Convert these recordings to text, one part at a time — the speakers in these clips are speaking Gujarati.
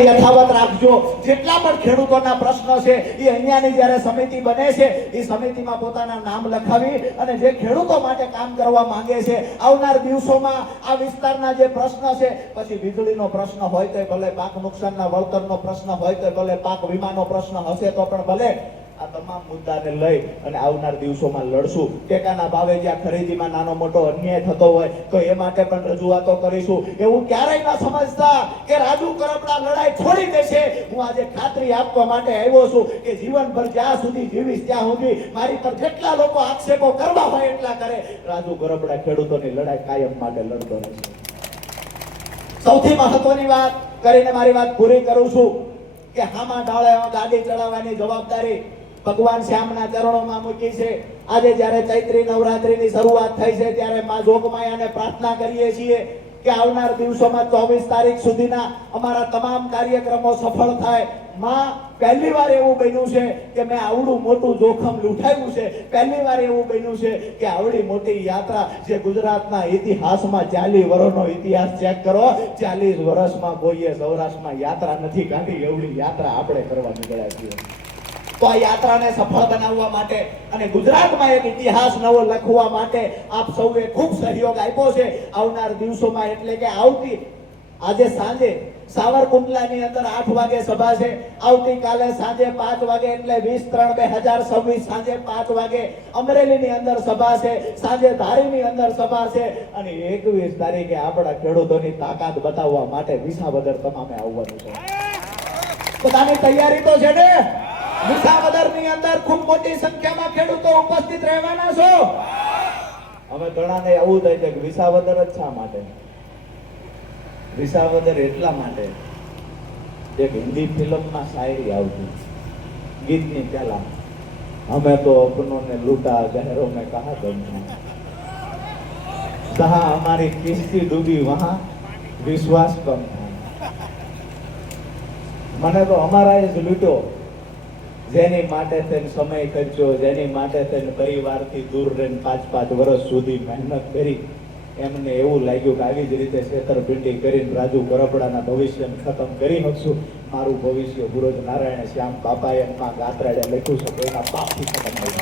યથાવત રાખજો। જેટલા પણ ખેડૂતોના પ્રશ્ન છે એ અહીંયાની જ્યારે સમિતિ બને છે એ સમિતિમાં પોતાના નામ લખાવી અને જે ખેડૂતો માટે કામ કરવા માંગે છે આવનાર દિવસોમાં આ વિસ્તારના જે પ્રશ્ન છે, પછી વીજળીનો પ્રશ્ન હોય તો ભલે, પાક નુકસાનના વળતરનો પ્રશ્ન હોય તો ભલે, પાક વીમાનો પ્રશ્ન હશે તો પણ ભલે, આ તમામ મુદ્દાને લઈ અને આવનાર દિવસોમાં લડશું। ટેકાના ભાવે જ્યાં ખરીદીમાં નાનો મોટો અન્યાય થતો હોય તો એ માટે પણ રજૂઆતો કરીશું। એવું ક્યારેય ન સમજતા કે રાજુ કરપડા લડાઈ છોડી દેશે। હું આજે ખાતરી આપવા માટે આવ્યો છું કે જીવનભર જ્યાં સુધી જીવીશ ત્યાં સુધી મારી પર જેટલા લોકો આક્ષેપો કરવા હોય એટલા કરે, રાજુ કરપડા ખેડૂતોની લડાઈ કાયમ માટે લડતો રહેશે। સૌથી મહત્વની વાત કરીને મારી વાત પૂરી કરું છું કે હામા ડાળે ગાડી ચડાવવાની જવાબદારી ભગવાન શ્યામના ચરણોમાં મૂકી છે। આજે જ્યારે ચૈત્રી નવરાત્રીની શરૂઆત થઈ છે ત્યારે માં જોગમાયાને પ્રાર્થના કરીએ છીએ કે આવનાર દિવસોમાં 24 તારીખ સુધીના અમારા તમામ કાર્યક્રમો સફળ થાય। માં, પહેલી વાર એવું બન્યું છે કે મેં આવડું મોટું જોખમ લૂંટાવ્યું છે। પહેલી વાર એવું બન્યું છે કે આવડી મોટી યાત્રા જે ગુજરાતના ઇતિહાસમાં 40 વર્ષનો ઇતિહાસ ચેક કરો, 40 વર્ષમાં કોઈએ સૌરાષ્ટ્રમાં યાત્રા નથી કાઢી, એવડી યાત્રા આપણે કરવા નીકળ્યા છીએ। તો આ યાત્રાને સફળ બનાવવા માટે અને ગુજરાતમાં એક ઇતિહાસ નવો લખવા માટે આપ સૌએ ખૂબ સહયોગ આપ્યો છે। આવનાર દિવસોમાં એટલે કે આજે સાંજે સાવરકુંડલાની અંદર 8 વાગે સભા છે, આવતીકાલે સાંજે 5 વાગે એટલે 20/3/2026 સાંજે 5 વાગે અમરેલીની અંદર સભા છે, સાંજે ધારીની અંદર સભા છે અને 21 તારીખે આપણા ખેડૂતોની તાકાત બતાવવા માટે વિસાવદર તમામે આવવાનું છે। બધાની તૈયારી તો છે ને? વિસાવદરની અંદર ખૂબ મોટી સંખ્યામાં ખેડૂતો ઉપસ્થિત રહેવાના છો। અમે ઘણાને એવું થાય છે કે વિસાવદર જ શા માટે? વિસાવદર એટલા માટે, એક હિન્દી ફિલ્મમાં શાયરી આવતી, ગીતની પહેલા, હમે તો અપનોને લૂટા ગહેરો મેં કહા દમ જહાં हमारी किस्ती डूबी वहां विश्वास कम था। મને તો અમારા જ લૂટ્યો, જેની માટે તેને સમય ખર્ચ્યો, જેની માટે તેને પરિવારથી દૂર રહીને 5-5 વર્ષ સુધી મહેનત કરી, એમને એવું લાગ્યું કે આવી જ રીતે છેતરપિંડી કરીને રાજુ કરપડાના ભવિષ્યને ખતમ કરી શકશું। મારું ભવિષ્ય ગુરુજ નારાયણ શ્યામ બાપાએ માં ગાત્રાડે લખ્યું છે, કોઈના પાપથી ખતમ નહીં।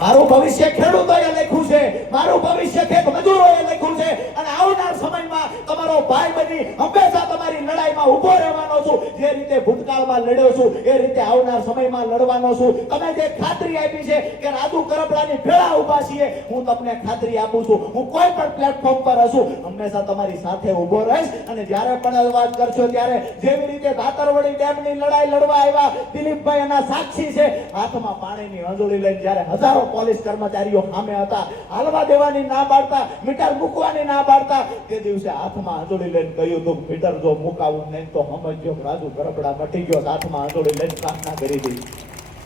મારું ભવિષ્ય ખેડૂતોએ લખ્યું છે, મારું ભવિષ્ય ખેત મજૂરોએ લખ્યું છે અને આવનાર સમયમાં તમારો ભાઈ બની હંમેશા તમારી લડાઈમાં ઊભો રહેવાનો છું। જે રીતે ભૂતકાળમાં લડ્યો છું એ રીતે આવનાર સમયમાં લડવાનો છું। તમે જે ખાતરી આપી છે કે રાજુ કરપડાની ભેળા ઊભા છીએ, હું તમને ખાતરી આપું છું, હું કોઈ પણ પ્લેટફોર્મ પર હશું હંમેશા તમારી સાથે ઊભો રહીશ। અને જ્યારે પણ વાત કરશો ત્યારે જેવી રીતે દાતરવડી ડેમની લડાઈ લડવા આવ્યા દિલીપભાઈ એના સાક્ષી છે, હાથમાં પાણીની અંજોળી લઈને જ્યારે હજારો પોલીસ કર્મચારીઓ સામે હતા, હાલવા દેવાની ના પાડતા, મીટર મૂકવાની ના પાડતા, તે દિવસે હાથમાં આંજોળી લઈને કહ્યું હતું મીટર જો મુકાવું નહીં તો સમજજો રાજુ કરપડા મટી ગયો। હાથમાં આંજોળી લઈને પ્રાર્થના કરી દીધી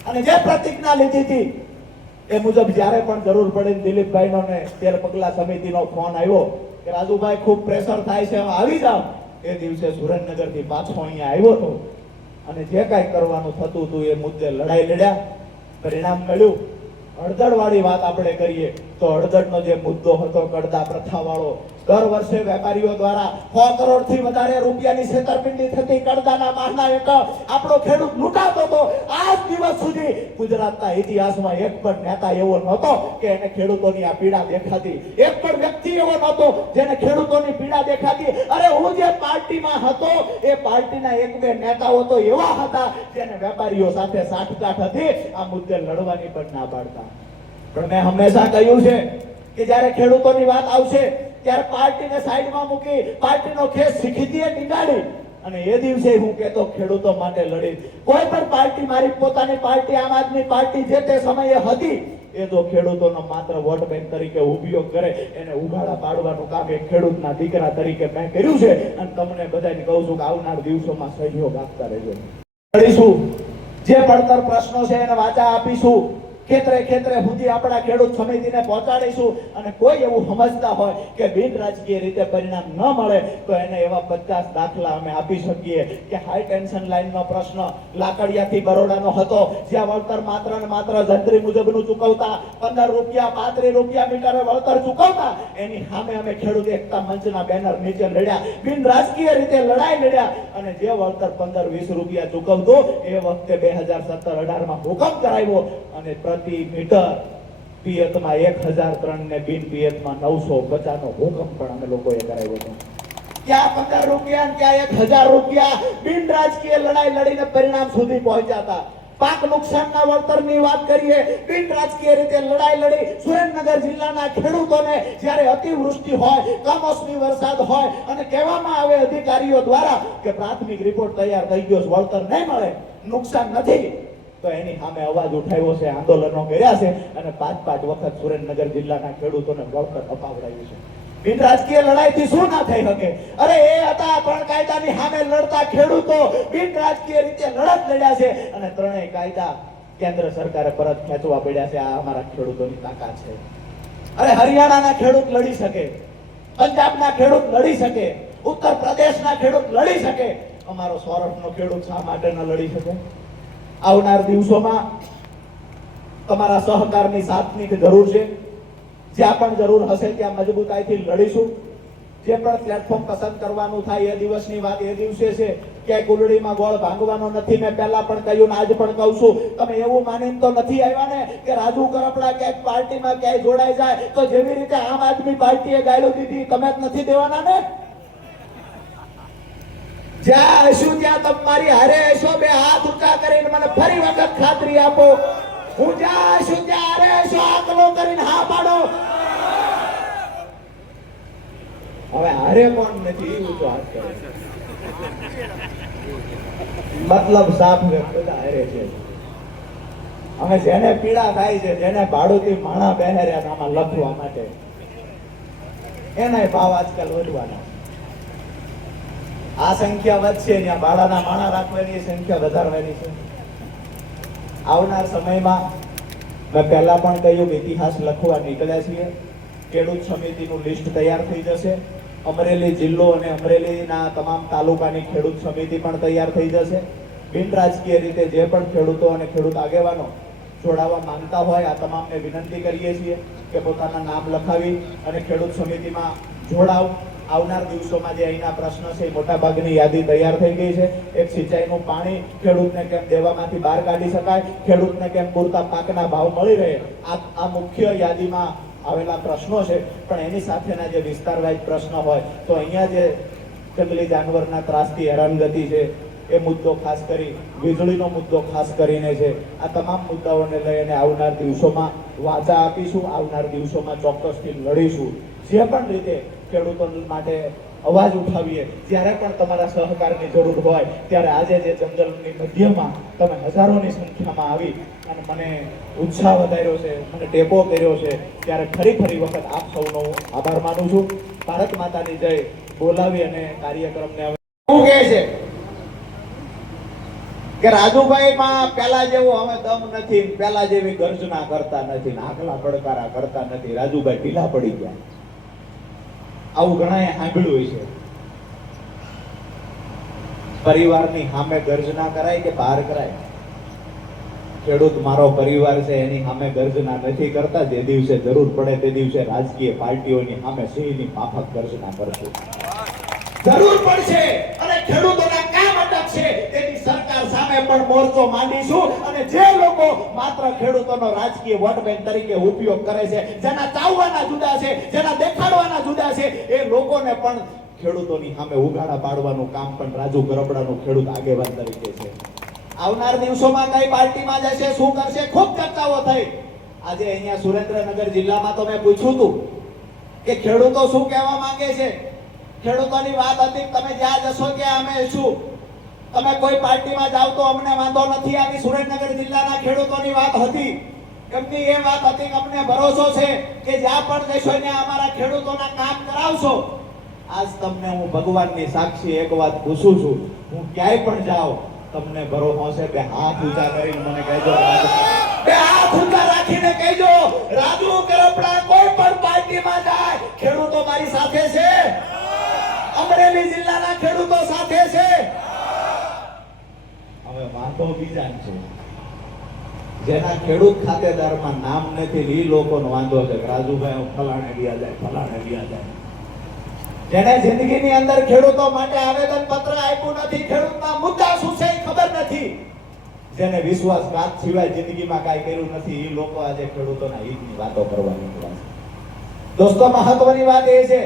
અને જે પ્રતિજ્ઞા લીધી હતી એ મુજબ જ્યારે પણ જરૂર પડે દિલીપભાઈનો ને 13 પગલા સમિતિનો ફોન આવ્યો કે રાજુભાઈ ખૂબ પ્રેશર થાય છે, આવી જાવ, એ દિવસે સુરેન્દ્રનગરથી પાછો અહીંયા આવ્યો હતો અને જે કાંઈ કરવાનું થતું હતું એ મુદ્દે લડાઈ લડ્યા, પરિણામ મળ્યું। અડધડવાળી વાત આપણે કરીએ તો અડધડનો જે મુદ્દો હતો કડદા પ્રથા વાળો, દર વર્ષે વેપારીઓ દ્વારા 100 કરોડથી વધારે રૂપિયાની છેતરપિંડી થતી, કડદાના માહના એક આપણો ખેડૂત લૂંટાતો હતો। આજ દિવસ સુધી ગુજરાતના ઇતિહાસમાં એક પણ નેતા એવો નહોતો કે એને ખેડૂતોની આ પીડા દેખાતી, એક પણ વ્યક્તિ એવો નહોતો જેને ખેડૂતોની પીડા દેખાતી। અરે હું જે પાર્ટીમાં હતો એ પાર્ટીના 1-2 નેતાઓ તો એવા હતા જેને વેપારીઓ સાથે સાઠગાંઠ હતી, આ મુદ્દે લડવાની પણ ના પાડતા। પણ મેં હંમેશા કહ્યું છે કે જ્યારે ખેડૂતોની વાત આવશે ત્યારે પાર્ટીને સાઈડમાં મૂકી પાર્ટીનો ખેસ શીખીતીએ ટીંગાડી અને એ દિવસે હું કહેતો ખેડૂતો માટે લડી। કોઈ પણ પાર્ટી, મારી પોતાની પાર્ટી આમ આદમી પાર્ટી જે તે સમયે હતી, એ જો ખેડૂતોનો માત્ર વોટ બેંક તરીકે ઉપયોગ કરે, એને ઉઘાડા પાડવાનું કામ એક ખેડૂતના દીકરા તરીકે મેં કર્યું છે અને તમને બધાને કહું છું કે આવનાર દિવસોમાં સહયોગ આપતા રહેજો। લડીશું, જે પડતર પ્રશ્નો છે એને વાચા આપીશું ખેતરે ખેતરે સુધી આપણા ખેડૂત સમિતિને પહોંચાડીશું અને કોઈ એવું સમજતા હોય કે બિન રાજકીય રીતે પરિણામ ન મળે તો એને એવા 50 દાખલા અમે આપી શકીએ કે હાઈ ટેન્શન લાઈનનો પ્રશ્ન લાકડિયાથી બરોડાનો હતો, જ્યાં વળતર માત્ર ને માત્ર જંત્રી મુજબનું ચૂકવતા, 15 રૂપિયા 35 રૂપિયા મીટરે વળતર ચૂકવતા, એની સામે અમે ખેડૂત એકતા મંચના બેનર નીચે લડ્યા, બિન રાજકીય રીતે લડાઈ લડ્યા અને જે વળતર 15-20 રૂપિયા ચૂકવતું એ વખતે 2017-18 માં હુકમ કરાવ્યો અને પ્રતિ મીટર પિયતમાં 1003 ને બિન પિયતમાં 950 નો હુકમ પણ અમે લોકોએ કરાવ્યો હતો. ક્યાં 15 રૂપિયા ક્યાં 1000 રૂપિયા બિન રાજકીય લડાઈ લડીને પરિણામ સુધી પહોંચ્યા હતા. પાક નુકસાનના વળતરની વાત કરીએ, બિન રાજકીય રીતે લડાઈ લડી સુરેન્દ્રનગર જિલ્લાના ખેડૂતોને જ્યારે અતિવૃષ્ટિ હોય, કમોસમી વરસાદ હોય અને કહેવામાં આવે અધિકારીઓ દ્વારા કે પ્રાથમિક રિપોર્ટ તૈયાર થઈ ગયો, વળતર નહીં મળે, નુકસાન નથી, તો એની સામે અવાજ ઉઠાવ્યો છે, આંદોલનો કર્યા છે અને 5-5 વખત સુરેન્દ્રનગર જિલ્લાના ખેડૂતોને વળતર અપાવડાવ્યું છે. બિન રાજકીય લડાઈથી શું ના થઈ શકે? અરે એ હતા 3 કાયદાની સામે લડતા ખેડૂતો, બિન રાજકીય રીતે લડત લડ્યા છે અને 3 કાયદા કેન્દ્ર સરકારે પરત ખેંચવા પડ્યા છે. આ અમારા ખેડૂતોની તાકાત છે. અરે હરિયાણાના ખેડૂત લડી શકે, પંજાબના ખેડૂત લડી શકે, ઉત્તર પ્રદેશના ખેડૂત લડી શકે, અમારો સૌરાષ્ટ્રનો ખેડૂત શા માટે ન લડી શકે? આવનાર દિવસોમાં તમારા સહકારની સાથની જરૂર છે. જ્યાં પણ જરૂર હશે ત્યાં મજબૂતાઈથી લડીશું. જે પણ પ્લેટફોર્મ પસંદ કરવાનું થાય એ દિવસની વાત એ દિવસે છે. ક્યાંય કુલડીમાં ગોળ ભાંગવાનો નથી. મેં પહેલા પણ કહ્યું ને આજ પણ કહું છું, તમે એવું માનીને તો નથી આવ્યા ને કે રાજુ કરપડા ક્યાંક પાર્ટીમાં ક્યાંય જોડાઈ જાય તો જેવી રીતે આમ આદમી પાર્ટીએ ગાળો દીધી તમે જ નથી દેવાના ને? જ્યાં હશું ત્યાં તમારી હારે હશો. 2 હાથ ઊંચા કરીને મને ફરી વખત ખાતરી આપો, હું જ્યાં હશું ત્યાં હારે હશો. આકલો કરીને હા પાડો. હવે હારે કોણ નથી ઊંચો હાથ કરે, મતલબ સાફ બધા હારે છે. અમે જેને પીડા થાય છે, જેને ભાડુથી માણા બેહર્યા આમાં લખવા માટે, એના ભાવ આજકાલ વધવાના. આ સંખ્યા વધશે ત્યાં ભાડાના માણા રાખવાની સંખ્યા વધારવાની છે. આવનાર સમયમાં મેં પહેલા પણ કહ્યું કે ઇતિહાસ લખવા નીકળ્યા છીએ. ખેડૂત સમિતિનું લિસ્ટ તૈયાર થઈ જશે. અમરેલી જિલ્લો અને અમરેલીના તમામ તાલુકાની ખેડૂત સમિતિ પણ તૈયાર થઈ જશે. બિન રાજકીય રીતે જે પણ ખેડૂતો અને ખેડૂત આગેવાનો જોડાવા માંગતા હોય આ તમામને વિનંતી કરીએ છીએ કે પોતાના નામ લખાવી અને ખેડૂત સમિતિમાં જોડાવ. આવનાર દિવસોમાં જે અહીંના પ્રશ્ન છે મોટા ભાગની યાદી તૈયાર થઈ ગઈ છે. એક સિંચાઈનું પાણી ખેડૂતને કેમ દેવામાંથી બહાર કાઢી શકાય, ખેડૂતને કેમ પૂરતા પાકના ભાવ મળી રહે, આ મુખ્ય યાદીમાં આવેલા પ્રશ્નો છે. પણ એની સાથેના જે વિસ્તાર વાઇઝ પ્રશ્ન હોય તો અહીંયા જે જંગલી જાનવરના ત્રાસથી હેરાનગતિ છે એ મુદ્દો ખાસ કરી, વીજળીનો મુદ્દો ખાસ કરીને છે. આ તમામ મુદ્દાઓને લઈને આવનાર દિવસોમાં વાચા આપીશું. આવનાર દિવસોમાં ચોક્કસથી લડીશું. જે પણ રીતે ખેડૂતો માટે અવાજ ઉઠાવીએ. જ્યારે પણ તમારા સહકારની જરૂર હોય ત્યારે આજે જે જંગલની મધ્યમાં તમે હજારોની સંખ્યામાં આવી અને મને ઉત્સાહ વધાર્યો છે, મને ટેકો કર્યો છે, ત્યારે ફરી વખત આપ સૌનો આભાર માનું છું. ભારત માતાની જય બોલાવી અને કાર્યક્રમને હવે શું કહે છે કે રાજુભાઈમાં પેલા જેવો હવે દમ નથી, પેલા જેવી ગર્જના કરતા નથી, આકલા પડકારા કરતા નથી. રાજુભાઈ ઢીલા પડી ગયા. આવું ઘણાએ સાંભળ્યું છે. પરિવારની સામે ગર્જના કરાય કે બહાર કરાય? ખેડૂત મારો પરિવાર છે એની સામે ગર્જના નથી કરતા. જે દિવસે જરૂર પડે તે દિવસે રાજકીય પાર્ટીઓની સામે સિંહની માફક ગર્જના કરશું. જરૂર પડશે અને ખેડૂતોના કામ અટકશે તેની સરકાર સામે પણ મોરચો માંડીશું. અને જે લોકો માત્ર ખેડૂતોનો રાજકીય વોટ બેંક તરીકે ઉપયોગ કરે છે, જેના ચાવવાના જુદા છે, જેના દેખાડવાના જુદા છે, એ લોકોને પણ ખેડૂતોની સામે ઉગાડા પાડવાનું કામ પણ રાજુ કરપડાનું ખેડૂત આગેવાન તરીકે છે. આવનાર દિવસોમાં કઈ પાર્ટીમાં જશે, શું કરશે, ખૂબ ચર્ચાઓ થઈ. આજે અહીંયા સુરેન્દ્રનગર જિલ્લામાં તો મેં પૂછ્યું હતું કે ખેડૂતો શું કહેવા માંગે છે. ખેડૂતોની વાત હતી તમે જ્યાં જશો ત્યાં અમે છું, તમે કોઈ પાર્ટીમાં જાવ તો અમને વાંધો નથી. આવી સુરેન્દ્રનગર જિલ્લાના ખેડૂતોની વાત હતી. એમની એ વાત હતી કે અમને ભરોસો છે કે જ્યાં પણ જશો ત્યાં અમારા ખેડૂતોના કામ કરાવશો. આજ તમને હું ભગવાનની સાક્ષી એક વાત પૂછું છું, હું ક્યાંય પણ જાઉં તમને ભરોસો છે કે હાથ ઊંચા કરીને મને કહેજો બે હાથ ઊંચા રાખીને કહેજો, રાજુ કરપડા કોઈ પણ પાર્ટીમાં જાય, ખેડૂતો મારી સાથે છે, અમરેલી જિલ્લાના ખેડૂતો સાથે છે. હવે વાતો બીજા છે, જેના ખેડૂત ખાતેદારમાં નામ નથી એ લોકોનો વાંધો છે કે રાજુભાઈ હું ફલાણે વ્યા જાય, ફલાણે વ્યા જાય. જેને જિંદગીની અંદર ખેડૂતો માટે આવેદન પત્ર આપ્યું નથી, ખેડૂતના મુદ્દા શું છે એ ખબર નથી, જેને વિશ્વાસઘાત સિવાય જિંદગીમાં કાંઈ કર્યું નથી, એ લોકો આજે ખેડૂતોના હિતની વાતો કરવા નીકળ્યા છે. દોસ્તો, મહત્વની વાત એ છે,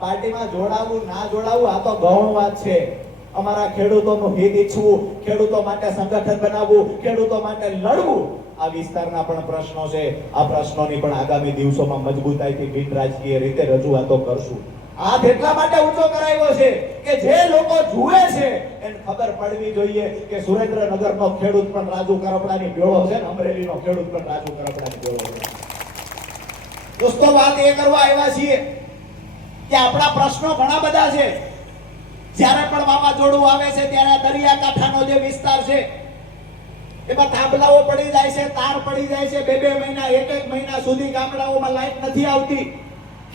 પાર્ટીમાં જોડાવું ના જોડાવું આ તો ગૌણ વાત છે. અમારા ખેડૂતોનું હિત ઈચ્છવું, ખેડૂતો માટે સંગઠન બનાવવું, ખેડૂતો માટે લડવું, આ વિસ્તારના પણ પ્રશ્નો છે. આ પ્રશ્નોની પણ આગામી દિવસોમાં મજબૂતાઈથી બિન રાજકીય રીતે રજૂઆતો કરશું. હાથ એટલા માટે ઊંચો કરાયો છે કે જે લોકો જુએ છે એને ખબર પડવી જોઈએ કે સુરેન્દ્રનગરનો ખેડૂત પણ રાજુ કરપડાની ભેળો છે ને અમરેલીનો ખેડૂત પણ રાજુ કરપડાની ભેળો છે. દોસ્તો, વાત એ કરવા આવ્યા છીએ કે આપણા પ્રશ્નો ઘણા બધા છે. જ્યારે પણ વાવાઝોડું આવે છે ત્યારે દરિયાકાંઠાનો જે વિસ્તાર છે એમાં થાંભલાઓ પડી જાય છે, તાર પડી જાય છે, 2-2 મહિના 1-1 મહિના સુધી ગામડાઓમાં લાઈટ નથી આવતી.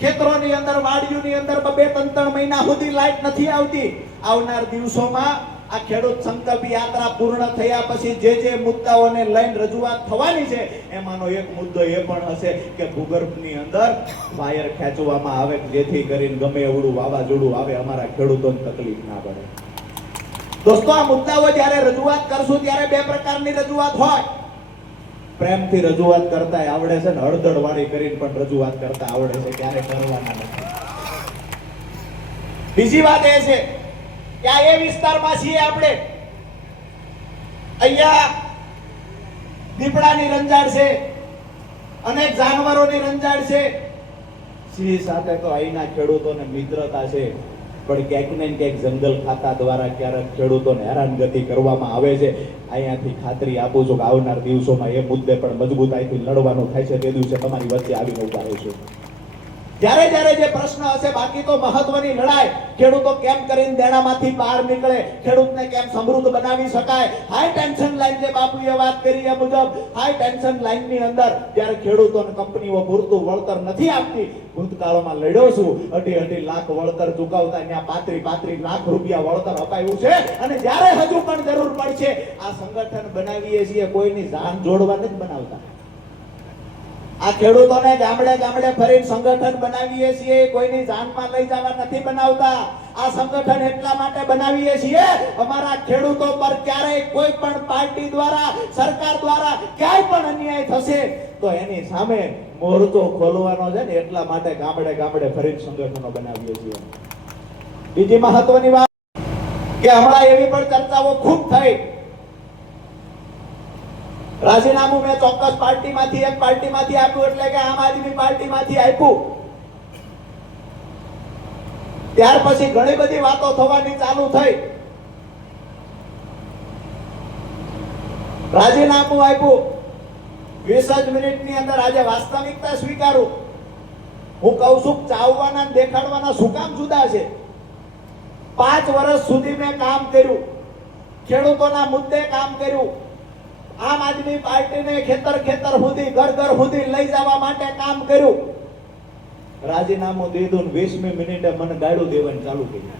ખેતરોની અંદર, વાડીઓની અંદર 2-3 મહિના સુધી લાઈટ નથી આવતી. આવનાર દિવસોમાં આ ખેડૂત સંકલ્પ યાત્રા પૂર્ણ થયા પછી જે મુદ્દાઓને લઈને રજૂઆત થવાની છે એમાંનો એક મુદ્દો એ પણ હશે કે ભૂગર્ભની અંદર વાયર ખેંચવામાં આવે, જેથી કરીને ગમે એવડું વાવાઝોડું આવે અમારા ખેડૂતોને તકલીફ ના પડે. દોસ્તો, આ મુદ્દાઓ જ્યારે રજૂઆત કરશું ત્યારે 2 પ્રકારની રજૂઆત હોય. પ્રેમથી રજૂઆત કરતા આવડે છે ને હળદળ વાળી કરીને પણ રજૂઆત કરતા આવડે છે, ક્યારે કરવાના નથી. બીજી વાત એ છે કે આ એ વિસ્તારમાં છીએ આપણે, અહીંયા દીપડાની રંજાડ છે, અનેક જાનવરોની રંજાડ છે. સિંહ સાથે તો અહીંના ખેડૂતોને મિત્રતા છે, પણ ક્યાંક ને ક્યાંક જંગલ ખાતા દ્વારા ક્યારેક ખેડૂતોને હેરાનગતિ કરવામાં આવે છે. અહીંયાથી ખાતરી આપું છું કે આવનાર દિવસોમાં એ મુદ્દે પણ મજબૂતાઈથી લડવાનું થાય છે. તે દિવસે તમારી વચ્ચે આવીને ઉભા રહીશું. જ્યારે જે પ્રશ્ન હશે, બાકી તો મહત્વની લડાઈ ખેડૂતો કેમ કરીને દેણામાંથી બહાર નીકળે, ખેડૂતને કેમ સમૃદ્ધ બનાવી શકાય. હાઈ ટેન્શન લાઈન જે બાપુએ વાત કરી એ મુજબ હાઈ ટેન્શન લાઈનની અંદર જ્યારે ખેડૂતોને કંપનીઓ પૂરતું વળતર નથી આપતી, ભૂતકાળમાં લડ્યો છું, 2.5 લાખ વળતર ચૂકવતા ત્યાં 35 લાખ રૂપિયા વળતર અપાયું છે. અને જ્યારે હજુ પણ જરૂર પડશે આ સંગઠન બનાવીએ છીએ, કોઈની જાન જોડવા નથી બનાવતા. આ ખેડૂતોને ગામડે ફરીને સંગઠન બનાવીએ છીએ, કોઈની જાનમાં લઈ જવા નથી બનાવતા. આ સંગઠન એટલા માટે બનાવીએ છીએ અમારા ખેડૂતો પર ક્યારેય કોઈ પણ પાર્ટી દ્વારા, સરકાર દ્વારા ક્યાંય પણ અન્યાય થશે તો એની સામે મોરચો ખોલવાનો છે ને, એટલા માટે ગામડે ફરીને સંગઠનો બનાવીએ છીએ. બીજી મહત્વની વાત કે હમણાં એવી પણ ચર્ચાઓ ખૂબ થઈ, રાજીનામું મેં ચોક્કસ પાર્ટીમાંથી એક પાર્ટીમાંથી આપ્યું એટલે કે આમ આદમી પાર્ટીમાંથી આપ્યું. ત્યાર પછી ઘણી બધી વાતો થવાની ચાલુ થઈ. રાજીનામું આપ્યું, 20 જ મિનિટની અંદર આજે વાસ્તવિકતા સ્વીકારું. હું કહું છું ચાવવાના દેખાડવાના શું કામ જુદા છે. 5 વર્ષ સુધી મેં કામ કર્યું, ખેડૂતોના મુદ્દે કામ કર્યું. આમ આદમી પાર્ટીને ખેતર સુધી, ઘર સુધી લઈ જવા માટે કામ કર્યું. રાજીનામું દીધું, 20મી મિનિટે મને ગાળું દેવાની ચાલુ કરી.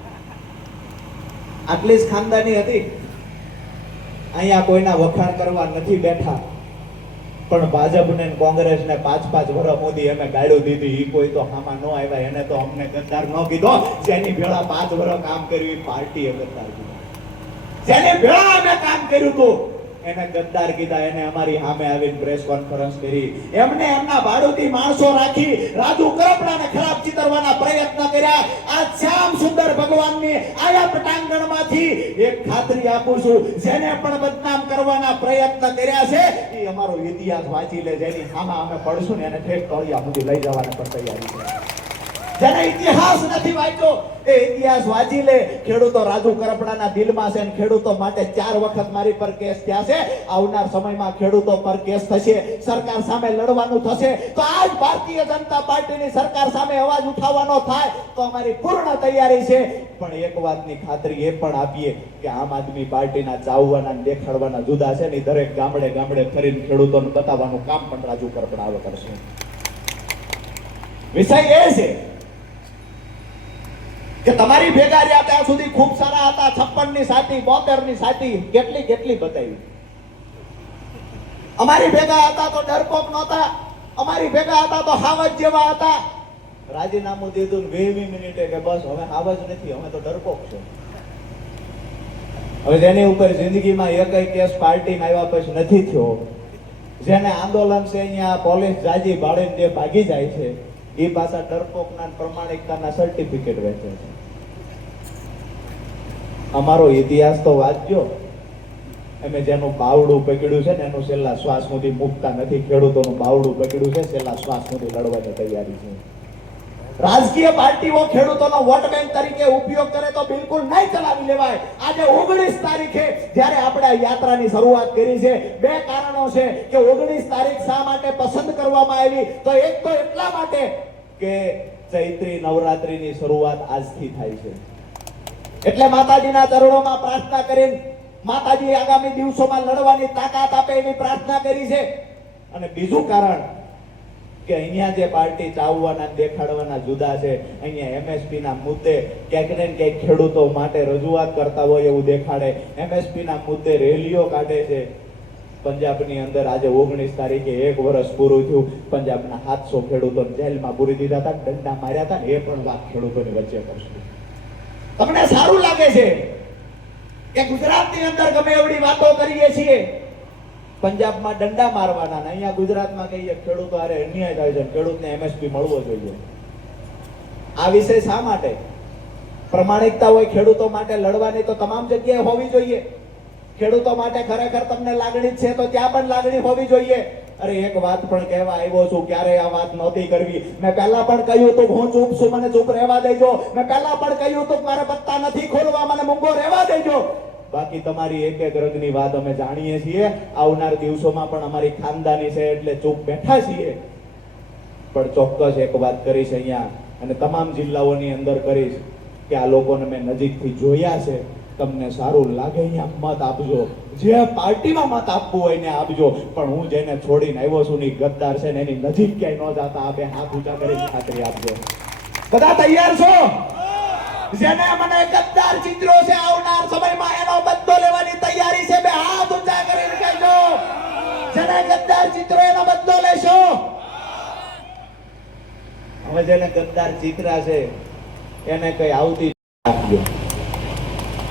આટલી જ ખાનદાની હતી. અહીંયા કોઈના વખાણ કરવા નથી બેઠા, પણ ભાજપને કોંગ્રેસને 5-5 વર્ષ મોદી અમે ગાળું દીધી. ઈ કોઈ તો હામાં ન આવ્યા, એને તો અમને ગદ્દાર ન કીધો. જેની ભેળા 5 વર્ષ કામ કર્યું એ પાર્ટીએ ગદ્દાર કીધું. જેની ભેળા અમે કામ કર્યું હતું એને ગદ્દાર કીધા. એને અમારી સામે આવીને પ્રેસ કોન્ફરન્સ કરી. એમને એમના ભાડુતી માણસો રાખી રાજુ કરપડાને ખરાબ ચિતરવાના પ્રયત્ન કર્યા. આ શ્યામ સુંદર ભગવાનની આયા પટાંગણમાંથી એક ખાતરી આપું છું, જેને પણ બદનામ કરવાના પ્રયત્ન કર્યા છે એ અમારો ઇતિહાસ વાંચી લે. જેની સામે અમે પડશું ને એને ઠેક તળિયા સુધી લઈ જવાને પણ તૈયારી છે. જેને ઇતિહાસ નથી વાંચ્યો એ ઇતિહાસ વાંચી લે. ખેડૂતો રાજુ કરપડાના દિલમાં છે અને ખેડૂતો માટે 4 વખત મારી પર કેસ થયા છે. આવનાર સમયમાં ખેડૂતો પર કેસ થશે, સરકાર સામે લડવાનું થશે. તો આજ ભારતીય જનતા પાર્ટીની સરકાર સામે અવાજ ઉઠાવવાનો થાય તો અમારી પૂર્ણ તૈયારી છે. પણ એક વાતની ખાતરી એ પણ આપીએ કે આમ આદમી પાર્ટીના ચાવવાના દેખાડવાના જુદા છે ને દરેક ગામડે ગામડે ફરીને ખેડૂતોને બતાવવાનું કામ પણ રાજુ કરપડા આવે કરશે. વિષય એ છે કે તમારી ભેગા રહ્યા ત્યાં સુધી ખૂબ સારા હતા. 56 ની સાથી, 72 ની સાથી, કેટલી બતાવી. અમારી ભેગા હતા તો ડરપોક નહોતા, અમારી ભેગા હતા તો હાવજ જેવા હતા. રાજીનામું દીધું 20 મિનિટે કે બસ હવે હાવજ નથી, અમે તો ડરપોક છે. હવે જેની ઉપર જિંદગીમાં એકય કેસ પાર્ટીમાં આવ્યા પછી નથી થયો, જેને આંદોલન છે અહીંયા પોલીસ જાજી ભાળીને જે ભાગી જાય છે એ પાછા ડરપોકના પ્રમાણિકતાના સર્ટિફિકેટ વેચે છે. અમારો ઇતિહાસ તો વાંચજો. અમે જેનું બાવડું પકડ્યું છે ને એનું છેલ્લા શ્વાસ સુધી મુકતા નથી. ખેડૂતોનું બાવડું પકડ્યું છે, છેલ્લા શ્વાસ સુધી લડવાની તૈયારી છે. રાજકીય પાર્ટીઓ ખેડૂતોનો વોટ બેંક તરીકે ઉપયોગ કરે તો બિલકુલ નહીં ચલાવી લેવાય. આજે 19 તારીખે જ્યારે આપણે આ યાત્રાની શરૂઆત કરી છે, 2 કારણો છે કે 19 તારીખ શા માટે પસંદ કરવામાં આવી. તો એક તો એટલા માટે કે ચૈત્રી નવરાત્રીની શરૂઆત આજથી થાય છે. એટલે માતાજીના ચરણોમાં પ્રાર્થના કરીને માતાજી આગામી દિવસોમાં લડવાની તાકાત આપે એવી પ્રાર્થના કરી છે. અને બીજું કારણ કે અહીંયા જે પાર્ટી ચાવવાના દેખાડવાના જુદા છે, અહીંયા એમએસપી ના મુદ્દે ક્યાંક ને ક્યાંક ખેડૂતો માટે રજૂઆત કરતા હોય એવું દેખાડે. એમએસપી ના મુદ્દે રેલીઓ કાઢે છે. પંજાબની અંદર આજે 19 તારીખે 1 વર્ષ પૂરું થયું. પંજાબના 700 ખેડૂતોને જેલમાં પૂરી દીધા હતા, દંડા માર્યા હતા. એ પણ વાત ખેડૂતોની વચ્ચે કરશું. તમને સારું લાગે છે કે ગુજરાતની અંદર ગમે એવડી વાતો કરીએ છીએ, પંજાબમાં દંડા મારવાના, અહીંયા ગુજરાતમાં કહીએ ખેડૂતો હારે અન્યાય થાય છે, ખેડૂતને એમએસપી મળવો જોઈએ. આ વિષય શા માટે? પ્રમાણિકતા હોય ખેડૂતો માટે લડવાની તો તમામ જગ્યાએ હોવી જોઈએ. ખેડૂતો માટે ખરેખર તમને લાગણી છે તો ત્યાં પણ લાગણી હોવી જોઈએ. અરે એક વાત પણ કહેવા આવ્યો છું, ક્યારે આ વાત નહોતી કરવી. મેં પહેલા પણ કહ્યું હતું હું ચૂપ છું, મને ચૂપ રહેવા દેજો. મેં પહેલા પણ કહ્યું હતું મારે પત્તા નથી ખોલવા, મને મૂંગો રહેવા દેજો. બાકી તમારી એક રંગની વાત અમે જાણીએ છીએ. આવનાર દિવસોમાં પણ અમારી ખાનદાની છે એટલે ચૂપ બેઠા છીએ. પણ ચોક્કસ એક વાત કરીશ અહીંયા અને તમામ જિલ્લાઓની અંદર કરીશ કે આ લોકોને મેં નજીકથી જોયા છે. તમને સારું લાગે અહીંયા મત આપજો, જે પાર્ટીમાં મત આપવું હોય ને આપજો. પણ હું જેને છોડીને આવ્યો છું ને ગદ્દાર છે ને એની નજીક ક્યાંય ન જાતા. આ બે હાથ ઊંચા કરીને ખાતરી આપજો. બધા તૈયાર છો? જેને મને ગદ્દાર ચિત્રો છે આવનાર સમયમાં એનો બદલો લેવાની તૈયારી છે. બે હાથ ઊંચા કરીને કહેજો જેને ગદ્દાર ચિત્રો એનો બદલો લેશો. હવે જેને ગદ્દાર ચિત્રા છે એને કઈ આવતી આપજો.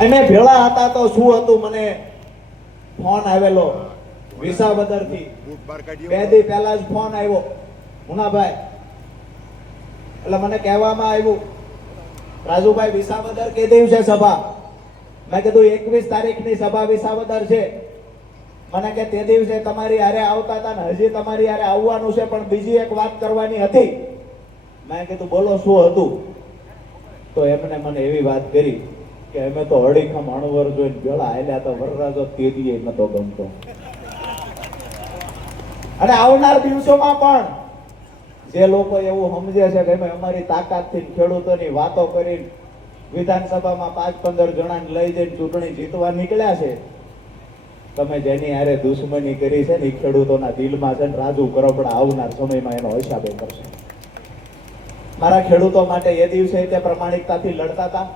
અમે ભેળા હતા તો શું હતું, મને ફોન આવેલો વિસાવદર થી. 2 દી પહેલા જ ફોન આવ્યો મુનાભાઈ. એટલે મને કહેવામાં આવ્યું રાજુભાઈ વિસાવદર કે દિવસે સભા? મેં કીધું 21 તારીખની સભા વિસાવદર છે. મને કે તે દિવસે તમારી હારે આવતા હતા ને હજી તમારી હારે આવવાનું છે પણ બીજી એક વાત કરવાની હતી. મેં કીધું બોલો શું હતું? તો એમને મને એવી વાત કરી કે અમે તો અડીખમ અણવર જોઈને ભેળા આલ્યા તો વરરાજો તેદીએ નતો ગમતો. અને આવનાર દિવસોમાં પણ જે લોકો એવું સમજે છે કે અમે અમારી તાકાતથી ખેડૂતોની વાતો કરીને વિધાનસભામાં 5-15 જણાને લઈ જઈને ચૂંટણી જીતવા નીકળ્યા છે, તમે જેની હારે દુશ્મની કરી છે ને એ ખેડૂતોના દિલમાં છે ને રાજુ કરપડા આવનાર સમયમાં એનો હિસાબે કરશે. મારા ખેડૂતો માટે એ દિવસે તે પ્રમાણિકતાથી લડતા હતા,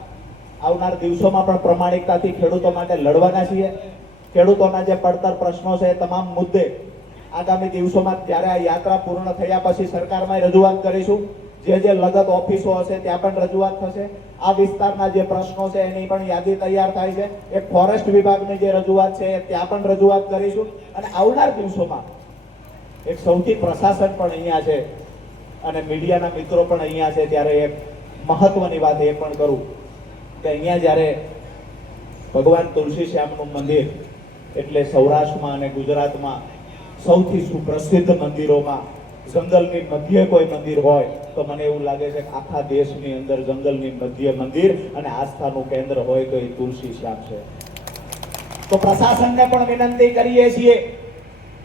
આવનાર દિવસોમાં પણ પ્રમાણિકતાથી ખેડૂતો માટે લડવાના છીએ. ખેડૂતોના જે પડતર પ્રશ્નો છે તમામ મુદ્દે આગામી દિવસોમાં જ્યારે આ યાત્રા પૂર્ણ થયા પછી સરકારમાં રજૂઆત કરીશું. જે લગત ઓફિસો હશે ત્યાં પણ રજૂઆત થશે. આ વિસ્તારના જે પ્રશ્નો છે એની પણ યાદી તૈયાર થાય છે. એક ફોરેસ્ટ વિભાગની જે રજૂઆત છે ત્યાં પણ રજૂઆત કરીશું. અને આવનાર દિવસોમાં એક સૌથી પ્રશાસન પણ અહીંયા છે અને મીડિયાના મિત્રો પણ અહીંયા છે, ત્યારે એક મહત્વની વાત એ પણ કરું કે અહીંયા જ્યારે ભગવાન તુલસી શ્યામનું મંદિર એટલે સૌરાષ્ટ્રમાં અને ગુજરાતમાં સૌથી સુપ્રસિદ્ધ મંદિરોમાં જંગલની મધ્યે કોઈ મંદિર હોય તો મને એવું લાગે છે કે આખા દેશની અંદર જંગલની મધ્ય મંદિર અને આસ્થાનું કેન્દ્ર હોય તો એ તુલસી શ્યામ છે. તો પ્રશાસનને પણ વિનંતી કરીએ છીએ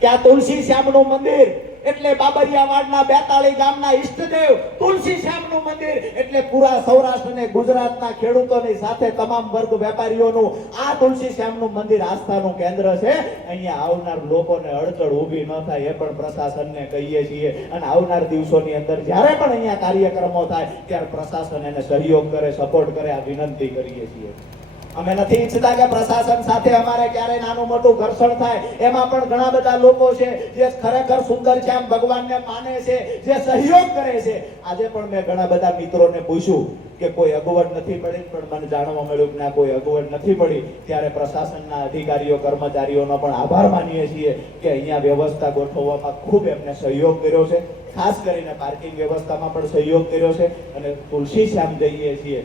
કે આ તુલસી શ્યામનું મંદિર એટલે બાબરિયાવાડના 42 ગામના ઈષ્ટદેવ તુલસી શ્યામનું મંદિર એટલે પૂરા સૌરાષ્ટ્ર અને ગુજરાતના ખેડૂતોની સાથે તમામ વર્ગ વેપારીઓનું આ તુલસી શ્યામનું મંદિર આસ્થાનું કેન્દ્ર છે. અહીંયા આવનાર લોકોને અડચણ ઊભી ન થાય એ પણ પ્રશાસનને કહીએ છીએ અને આવનાર દિવસોની અંદર જ્યારે પણ અહીંયા કાર્યક્રમો થાય ત્યારે પ્રશાસન એને સહયોગ કરે, સપોર્ટ કરે, આ વિનંતી કરીએ છીએ. અમે નથી ઈચ્છતા કે પ્રશાસન સાથે અમારે ક્યારે નાનું મોટું ઘર્ષણ થાય. એમાં પણ ઘણા બધા લોકો છે જે ખરેખર સુંદર શ્યામ ભગવાનને માને છે, જે સહયોગ કરે છે. આજે પણ મેં ઘણા બધા મિત્રોને પૂછ્યું કે કોઈ અગવડ નથી પડી, પણ મને જાણવા મળ્યું કે ના કોઈ અગવડ નથી પડી. ત્યારે પ્રશાસનના અધિકારીઓ કર્મચારીઓનો પણ આભાર માનીએ છીએ કે અહીંયા વ્યવસ્થા ગોઠવવામાં ખૂબ એમને સહયોગ કર્યો છે. ખાસ કરીને પાર્કિંગ વ્યવસ્થામાં પણ સહયોગ કર્યો છે અને તુલસી શ્યામ જઈએ છીએ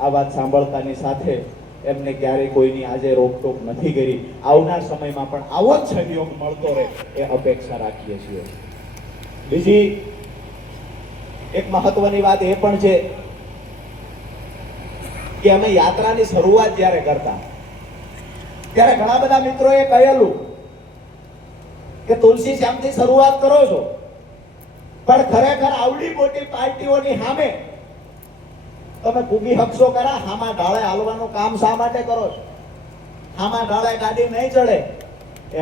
આ વાત સાંભળતાની સાથે એમને ક્યારેય કોઈની આજે રોકટોક નથી કરી. આવનાર સમયમાં પણ આવો જ સહયોગ મળતો રહે એ અપેક્ષા રાખીએ છીએ. બીજી એક મહત્વની વાત એ પણ છે કે અમે યાત્રાની શરૂઆત જ્યારે કરતા ત્યારે ઘણા બધા મિત્રોએ કહેલું કે તુલસી શ્યામથી શરૂઆત કરો છો, પણ ખરેખર આવડી મોટી પાર્ટીઓની સામે તમે પૂગી હકશો ખરા? હામાં ઢાળે હાલવાનું કામ શા માટે કરો છો? હામાં ઢાળે ગાડી નહીં ચડે.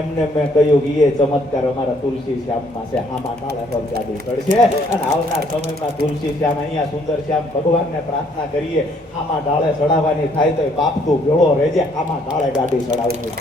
એમને મેં કહ્યું કે એ ચમત્કાર અમારા તુલસી શ્યામમાં છે. હામાં ઢાળે પર ગાડી ચડશે અને આવનાર સમયમાં તુલસી શ્યામ અહીંયા સુંદર શ્યામ ભગવાનને પ્રાર્થના કરીએ હામાં ઢાળે ચડાવવાની થાય તો બાપ તું ભેળો રહેજે, હામાં ઢાળે ગાડી ચડાવજો.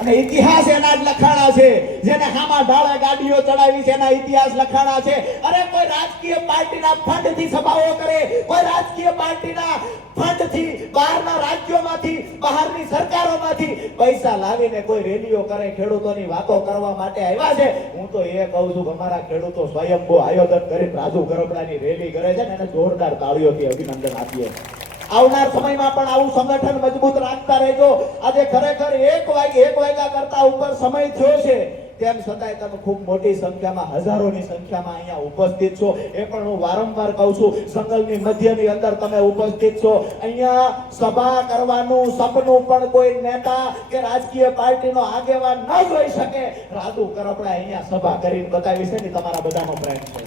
અને ઇતિહાસ એના જ લખાણા છે. જેને હામાં ઢાળે ગાડીઓ ચડાવી છે એના ઇતિહાસ લખાણા છે. અરે કોઈ રાજકીય પાર્ટીના ફંડથી સભાઓ કરે, કોઈ રાજકીય પાર્ટીના ફંડથી બહારના રાજ્યોમાંથી, બહારની સરકારોમાંથી પૈસા લાવીને કોઈ રેલીઓ કરે, ખેડૂતોની વાતો કરવા માટે આવ્યા છે. હું તો એ કહું છું કે અમારા ખેડૂતો સ્વયંભૂ આયોજન કરી રાજુ ગરબડાની રેલી કરે છે ને એને જોરદાર તાળીઓથી અભિનંદન આપીએ. આવનાર સમયમાં પણ આવું સંગઠન મજબૂત રાખતા રહેજો. આજે ખરેખર 1 વાગ્યા કરતા ઉપર સમય થયો છે, તેમ છતાંય તમે ખૂબ મોટી સંખ્યામાં, હજારોની સંખ્યામાં અહીંયા ઉપસ્થિત છો. એ પણ હું વારંવાર કહું છું, જંગલની મધ્યની અંદર તમે ઉપસ્થિત છો. અહીંયા સભા કરવાનું સપનું પણ કોઈ નેતા કે રાજકીય પાર્ટીનો આગેવાન ન જોઈ શકે. રાજુ કરપડા અહીંયા સભા કરીને બતાવી છે ને તમારા બધાનો પ્રેમ છે.